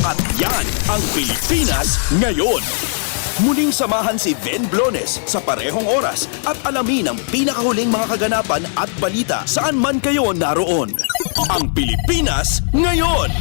At yan ang Pilipinas Ngayon. Muling samahan si Ven Blones sa parehong oras at alamin ang pinakahuling mga kaganapan at balita saan man kayo naroon. Ang Pilipinas Ngayon!